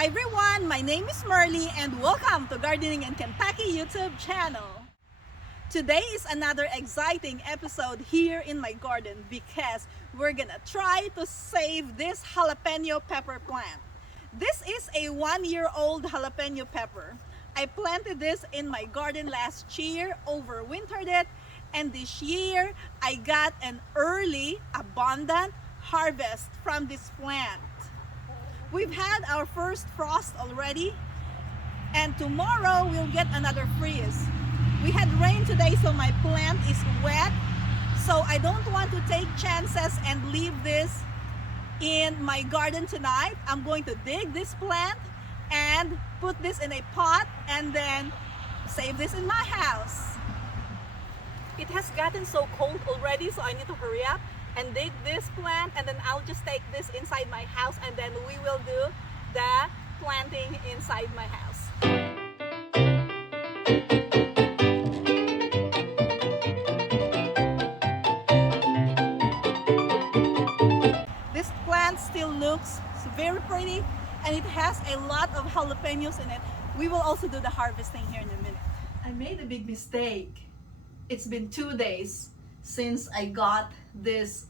Hi everyone, my name is Merly and welcome to Gardening in Kentucky YouTube channel. Today is another exciting episode here in my garden because we're gonna try to save this jalapeno pepper plant. This is a 1-year-old jalapeno pepper. I planted this in my garden last year, overwintered it, and this year I got an early, abundant harvest from this plant. We've had our first frost already, and tomorrow we'll get another freeze. We had rain today, so my plant is wet, so I don't want to take chances and leave this in my garden tonight. I'm going to dig this plant and put this in a pot and then save this in my house. It has gotten so cold already, so I need to hurry up and dig this plant, and then I'll just take this inside my house and then we will do the planting inside my house. This plant still looks very pretty and it has a lot of jalapenos in it. We will also do the harvesting here in a minute. I made a big mistake. It's been 2 days since I got this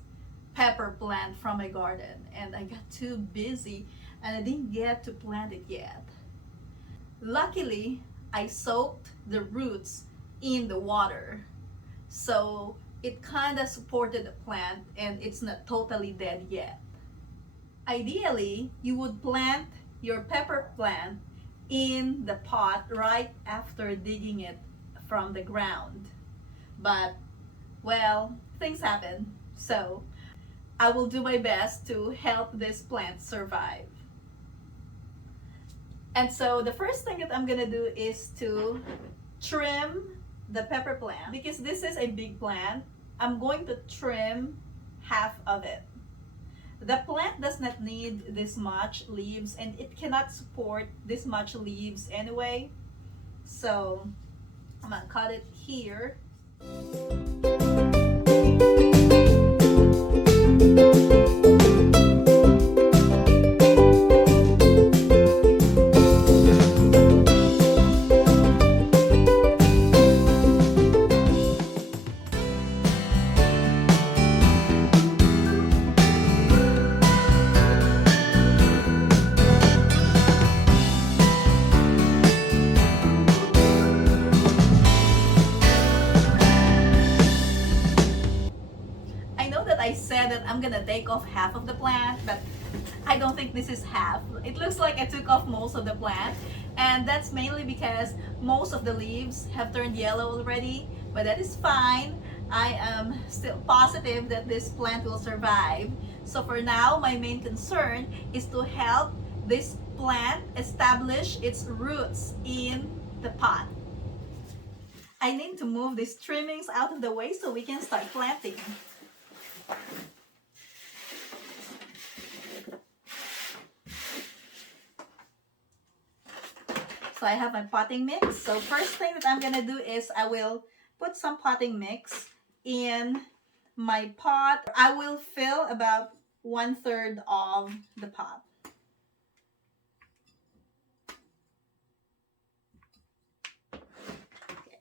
pepper plant from my garden and I got too busy and I didn't get to plant it yet. Luckily, I soaked the roots in the water, so it kind of supported the plant and it's not totally dead yet. Ideally, you would plant your pepper plant in the pot right after digging it from the ground. But, well, things happen, so I will do my best to help this plant survive. And so the first thing that I'm gonna do is to trim the pepper plant. Because this is a big plant, I'm going to trim half of it. The plant does not need this much leaves and it cannot support this much leaves anyway. So I'm gonna cut it here. I said that I'm gonna take off half of the plant, but I don't think this is half. It looks like I took off most of the plant, and that's mainly because most of the leaves have turned yellow already, but that is fine. I am still positive that this plant will survive. So for now, my main concern is to help this plant establish its roots in the pot. I need to move these trimmings out of the way so we can start planting. So I have my potting mix. So first thing that I'm gonna do is I will put some potting mix in my pot. I will fill about 1/3 of the pot. Okay.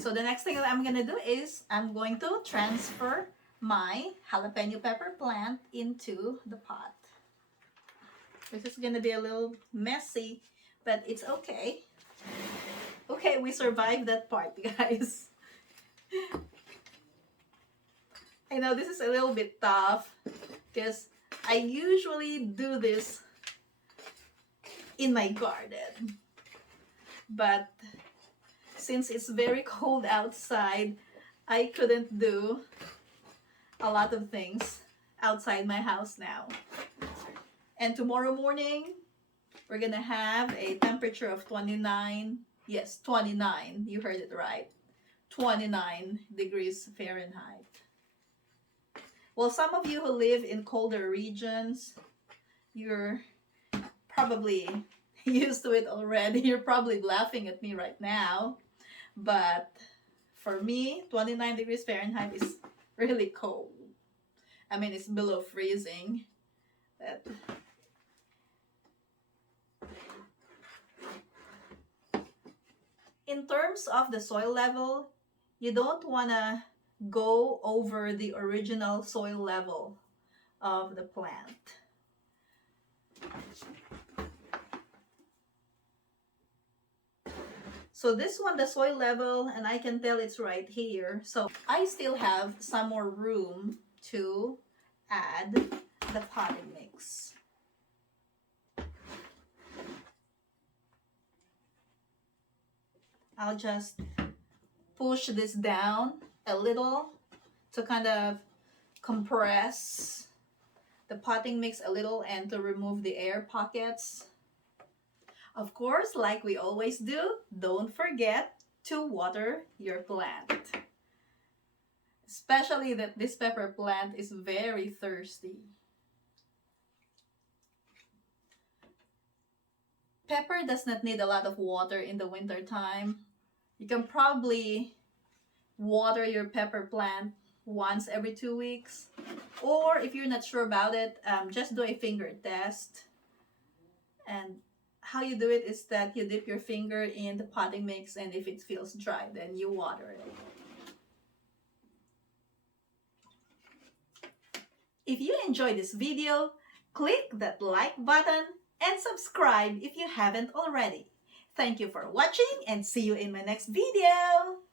So the next thing that I'm gonna do is I'm going to transfer my jalapeno pepper plant into the pot. This is gonna be a little messy, but it's okay. Okay, we survived that part, guys. I know this is a little bit tough because I usually do this in my garden, but since it's very cold outside, I couldn't do a lot of things outside my house now. And tomorrow morning, we're gonna have a temperature of 29, yes, 29, you heard it right, 29 degrees Fahrenheit. Well, some of you who live in colder regions, you're probably used to it already. You're probably laughing at me right now. But for me, 29 degrees Fahrenheit is really cold. I mean, it's below freezing. But In terms of the soil level, you don't want to go over the original soil level of the plant. So this one, the soil level, and I can tell it's right here. So I still have some more room to add the potting mix. I'll just push this down a little to kind of compress the potting mix a little and to remove the air pockets. Of course, like we always do, don't forget to water your plant. Especially that this pepper plant is very thirsty. Pepper does not need a lot of water in the winter time. You can probably water your pepper plant once every 2 weeks. Or if you're not sure about it, just do a finger test. And how you do it is that you dip your finger in the potting mix, and if it feels dry, then you water it. If you enjoyed this video, click that like button and subscribe if you haven't already. Thank you for watching and see you in my next video.